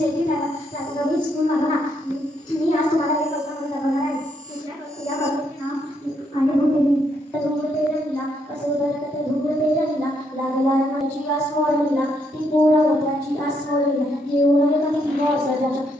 Safety रवी school मधून मी आज तुम्हाला एक कविता दाखवणार आहे। दुसऱ्या कवितेचे नाव आणि भूमिका धुंग पेरला असं उदरत धुंग पेरला लागला रणाची आस मोडला ती पोरा होत्याची आस मोडला येऊन कधी बॉस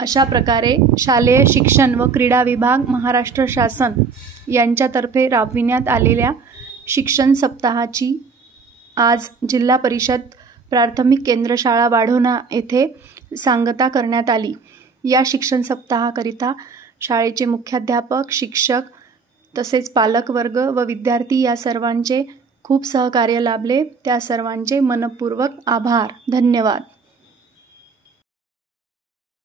अशा प्रकारे शालेय शिक्षण व क्रीडा विभाग महाराष्ट्र शासन यांच्यातर्फे राबविण्यात आलेल्या शिक्षण सप्ताहाची आज जिल्हा परिषद प्राथमिक केंद्र शाळा वाढोणा येथे सांगता करण्यात आली। या शिक्षण सप्ताहाकरिता शाळेचे मुख्याध्यापक, शिक्षक तसेच पालकवर्ग व विद्यार्थी या सर्वांचे खूप सहकार्य लाभले। त्या सर्वांचे मनपूर्वक आभार। धन्यवाद।